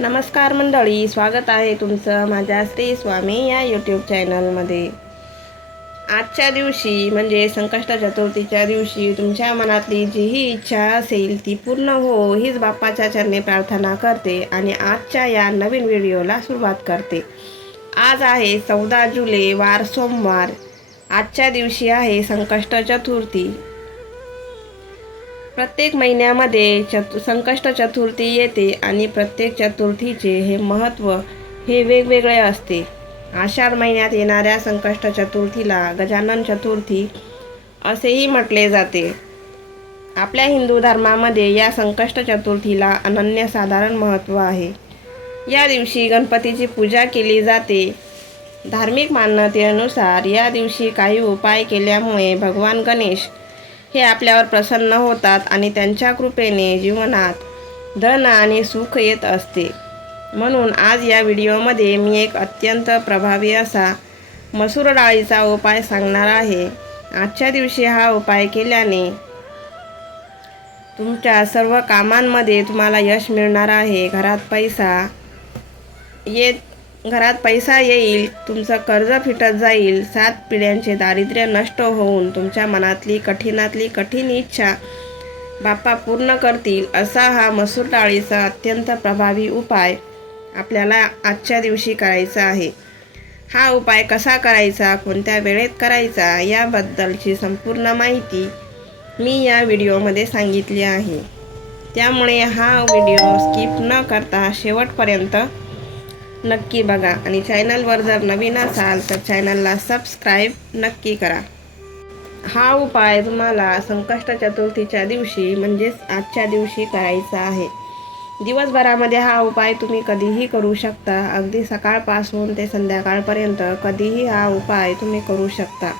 नमस्कार मंडळी स्वागत आहे तुमचं माझ्या श्री स्वामी या यूट्यूब चॅनलमध्ये आजच्या दिवशी म्हणजे संकष्ट चतुर्थीच्या दिवशी तुमच्या मनातली जीही इच्छा असेल ती पूर्ण हो हीच बाप्पाच्या चरणी प्रार्थना करते आणि आजच्या या नवीन व्हिडिओला सुरुवात करते. आज आहे चौदा जुलै वार सोमवार. आजच्या दिवशी आहे संकष्ट चतुर्थी. प्रत्येक महिन्यामध्ये चतु संकष्ट चतुर्थी येते आणि प्रत्येक चतुर्थीचे हे महत्त्व हे वेगवेगळे असते. आषाढ महिन्यात येणाऱ्या संकष्ट चतुर्थीला गजानन चतुर्थी असेही म्हटले जाते. आपल्या हिंदू धर्मामध्ये या संकष्ट चतुर्थीला अनन्यसाधारण महत्त्व आहे. या दिवशी गणपतीची पूजा केली जाते. धार्मिक मान्यतेनुसार या दिवशी काही उपाय केल्यामुळे भगवान गणेश हे आपल्यावर प्रसन्न होतात आणि त्यांच्या कृपेने जीवनात धन आणि सुख येत असते. म्हणून आज या व्हिडिओमध्ये मी एक अत्यंत प्रभावी असा मसूर डाळीचा उपाय सांगणार आहे. आजच्या दिवशी हा उपाय केल्याने तुमच्या सर्व कामांमध्ये तुम्हाला यश मिळणार आहे. घरात पैसा येत घरात पैसा येईल तुमचं कर्ज फिटत जाईल सात पिढ्यांचे दारिद्र्य नष्ट होऊन तुमच्या मनातली कठीणातली कठीण इच्छा बाप्पा पूर्ण करतील असा हा मसूर डाळीचा अत्यंत प्रभावी उपाय आपल्याला आजच्या दिवशी करायचा आहे. हा उपाय कसा करायचा कोणत्या वेळेत करायचा याबद्दलची संपूर्ण माहिती मी या व्हिडिओमध्ये सांगितली आहे. त्यामुळे हा व्हिडिओ स्किप न करता शेवटपर्यंत नक्की बघा. आणि चॅनलवर जर नवीन असाल तर चॅनलला सबस्क्राईब नक्की करा. हा उपाय तुम्हाला संकष्ट चतुर्थीच्या दिवशी म्हणजेच आजच्या दिवशी करायचा आहे. दिवसभरामध्ये हा उपाय तुम्ही कधीही करू शकता. अगदी सकाळपासून ते संध्याकाळपर्यंत कधीही हा उपाय तुम्ही करू शकता.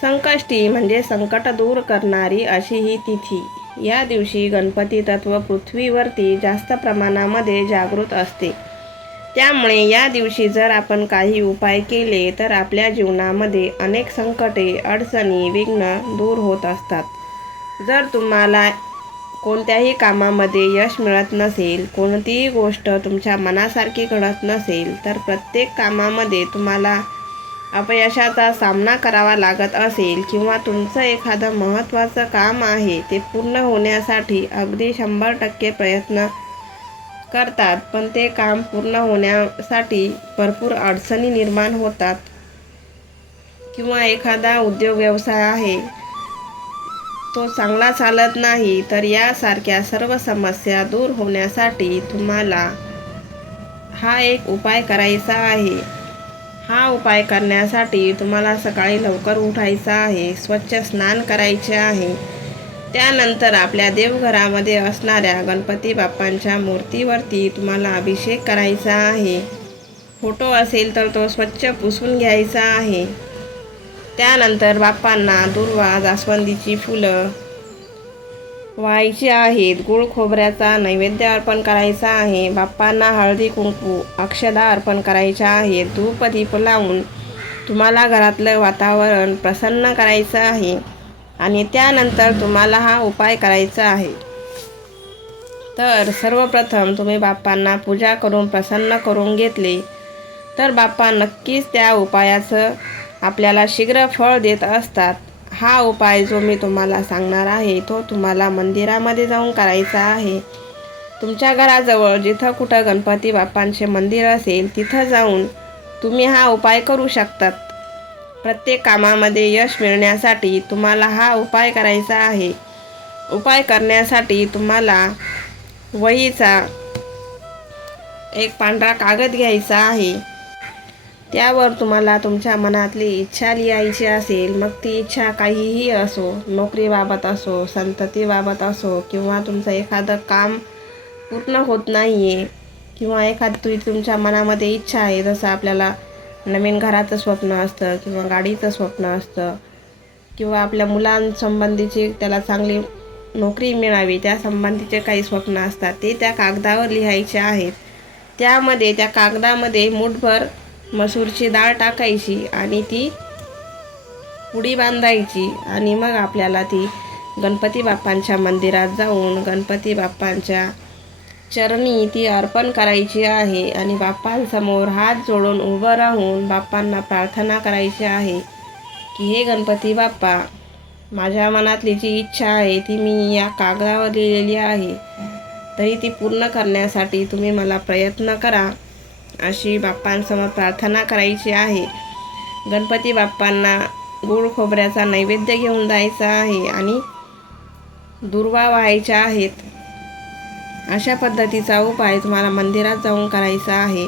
संकष्टी म्हणजे संकट दूर करणारी अशी ही तिथी. या दिवशी गणपती तत्व पृथ्वीवरती जास्त प्रमाणामध्ये जागृत असते. त्यामुळे या दिवशी जर आपण काही उपाय केले तर आपल्या जीवनामध्ये अनेक संकटे अडचणी विघ्न दूर होत असतात. जर तुम्हाला कोणत्याही कामामध्ये यश मिळत नसेल कोणतीही गोष्ट तुमच्या मनासारखी घडत नसेल तर प्रत्येक कामामध्ये तुम्हाला अपयशाचा सामना करावा लागत असेल किंवा तुमचं एखादं महत्त्वाचं काम आहे ते पूर्ण होण्यासाठी अगदी शंभर टक्के प्रयत्न करतात पण ते काम पूर्ण होण्यासाठी भरपूर अडचणी निर्माण होतात. किंवा एखादा उद्योग व्यवसाय आहे तो चांगला चालत नाही तर यासारख्या सर्व समस्या दूर होण्यासाठी तुम्हाला हा एक उपाय करायचा आहे. हा उपाय करण्यासाठी तुम्हाला सकाळी लवकर उठायचा आहे स्वच्छ स्नान करायचे आहे. त्यानंतर आपल्या देवघरामध्ये असणाऱ्या गणपती बाप्पांच्या मूर्तीवरती तुम्हाला अभिषेक करायचा आहे. फोटो असेल तर तो स्वच्छ पुसून घ्यायचा आहे. त्यानंतर बाप्पांना दुर्वा जास्वंदीची फुलं व्हायची आहेत. गुळ खोबऱ्याचा नैवेद्य अर्पण करायचा आहे. बाप्पांना हळदी कुंकू अक्षदा अर्पण करायच्या आहेत. धूपदीप लावून तुम्हाला घरातलं वातावरण प्रसन्न करायचं आहे. आणि त्यानंतर तुम्हाला हा उपाय करायचा आहे. तर सर्वप्रथम तुम्ही बाप्पांना पूजा करून प्रसन्न करून घेतले तर बाप्पा नक्कीच त्या उपायाचं आपल्याला शीघ्र फळ देत असतात. हा उपाय जो मी तुम्हाला सांगणार आहे तो तुम्हाला मंदिरामध्ये जाऊन करायचा आहे. तुमच्या घराजवळ जिथं कुठं गणपती बाप्पांचे मंदिर असेल तिथं जाऊन तुम्ही हा उपाय करू शकतात. प्रत्येक कामामध्ये यश मिळण्यासाठी तुम्हाला हा उपाय करायचा आहे. उपाय करण्यासाठी तुम्हाला वहीचा एक पांढरा कागद घ्यायचा आहे. त्यावर तुम्हाला तुमच्या मनातली इच्छा लिहायची असेल मग ती इच्छा काहीही असो नोकरीबाबत असो संततीबाबत असो किंवा तुमचं एखादं काम पूर्ण होत नाही आहे किंवा एखादी तुमच्या मनामध्ये इच्छा आहे जसं आपल्याला नवीन घराचं स्वप्न असतं किंवा गाडीचं स्वप्न असतं किंवा आपल्या मुलांसंबंधीची त्याला चांगली नोकरी मिळावी त्या संबंधीचे काही स्वप्न असतात ते त्या कागदावर लिहायचे आहेत. त्यामध्ये त्या कागदामध्ये मुठभर मसूरची डाळ टाकायची आणि ती पुडी बांधायची आणि मग आपल्याला ती गणपती बाप्पांच्या मंदिरात जाऊन गणपती बाप्पांच्या चरणी ती अर्पण करायची आहे आणि बाप्पांसमोर हात जोडून उभं राहून बाप्पांना प्रार्थना करायची आहे की हे गणपती बाप्पा माझ्या मनातली जी इच्छा आहे ती मी या कागदावर लिहिलेली आहे. तरी ती पूर्ण करण्यासाठी तुम्ही मला प्रयत्न करा. अशी बाप्पांसमोर प्रार्थना करायची आहे. गणपती बाप्पांना गुळ खोबऱ्याचा नैवेद्य घेऊन जायचा आहे आणि दुर्वा व्हायच्या आहेत. अशा पद्धतीचा उपाय तुम्हाला मंदिरात जाऊन करायचा आहे.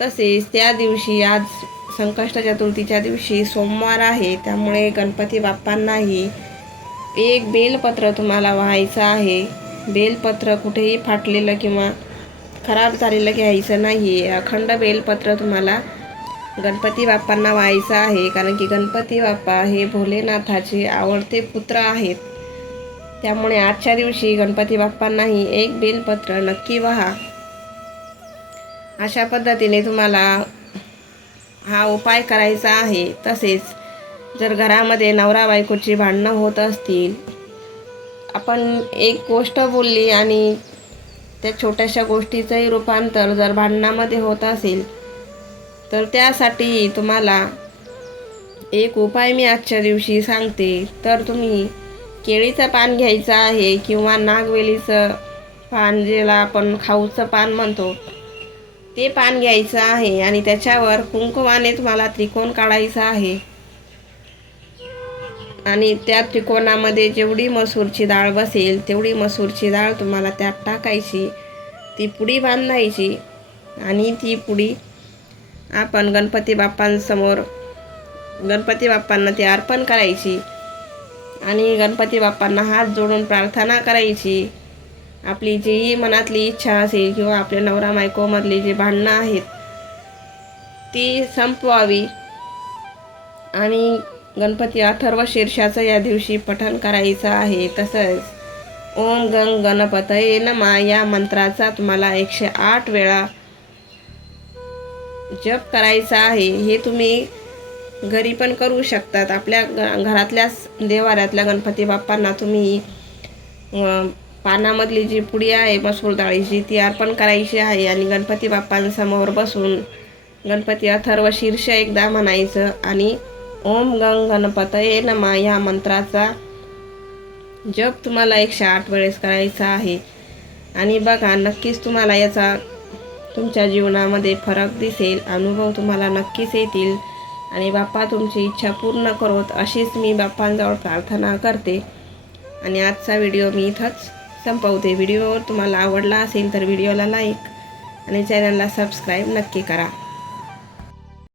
तसेच त्या दिवशी आज संकष्ट चतुर्थीच्या दिवशी सोमवार आहे त्यामुळे गणपती बाप्पांनाही एक बेलपत्र तुम्हाला व्हायचं आहे. बेलपत्र कुठेही फाटलेलं किंवा खराब झालेलं घ्यायचं नाही आहे अखंड बेलपत्र तुम्हाला गणपती बाप्पांना व्हायचं आहे कारण की गणपती बाप्पा हे भोलेनाथाचे आवडते पुत्र आहेत. त्यामुळे आजच्या दिवशी गणपती बाप्पांनाही एक बेलपत्र नक्की व्हा. अशा पद्धतीने तुम्हाला हा उपाय करायचा आहे. तसेच जर घरामध्ये नवरा बायकोची भांडणं होत असतील आपण एक गोष्ट बोलली आणि त्या छोट्याशा गोष्टीचंही रूपांतर जर भांडणामध्ये होत असेल तर त्यासाठी तुम्हाला एक उपाय मी आजच्या दिवशी सांगते. तर तुम्ही केळीचं पान घ्यायचं आहे किंवा नागवेलीचं पान ज्याला आपण खाऊचं पान म्हणतो ते पान घ्यायचं आहे आणि त्याच्यावर कुंकवाने तुम्हाला त्रिकोण काढायचा आहे. आणि त्या त्रिकोणामध्ये जेवढी मसूरची डाळ बसेल तेवढी मसूरची डाळ तुम्हाला त्यात टाकायची ती पुडी बांधायची आणि ती पुडी आपण गणपती बाप्पांसमोर गणपती बाप्पांना ती अर्पण करायची. आणि गणपती बाप्पांना हात जोडून प्रार्थना करायची. आपली जीही मनातली इच्छा असेल किंवा आपल्या नवरा बायकोमधली जी भांडणं आहेत ती संपवावी. आणि गणपती अथर्व शीर्षाचं या दिवशी पठण करायचं आहे. तसंच ओम गंग गणपतये नमा या मंत्राचा तुम्हाला एकशे आठ वेळा जप करायचा आहे. हे तुम्ही घरी पण करू शकतात. आपल्या घ घरातल्याच देवाऱ्यातल्या गणपती बाप्पांना तुम्ही पानामधली जी पुडी आहे मसूर डाळीची ती अर्पण करायची आहे आणि गणपती बाप्पांसमोर बसून गणपती अथर्व शीर्ष एकदा म्हणायचं आणि ओम गंग गणपत ये नमा या मंत्राचा जप तुम्हाला एकशे आठ वेळेस करायचा आहे. आणि बघा नक्कीच तुम्हाला याचा तुमच्या जीवनामध्ये फरक दिसेल अनुभव तुम्हाला नक्कीच येतील. आणि बाप्पा तुमची इच्छा पूर्ण करोत अशीच मी बाप्पांजवळ प्रार्थना करते. आणि आजचा व्हिडिओ मी इथंच संपवते. व्हिडिओ तुम्हाला आवडला असेल तर व्हिडिओला लाईक आणि चॅनलला सबस्क्राईब नक्की करा.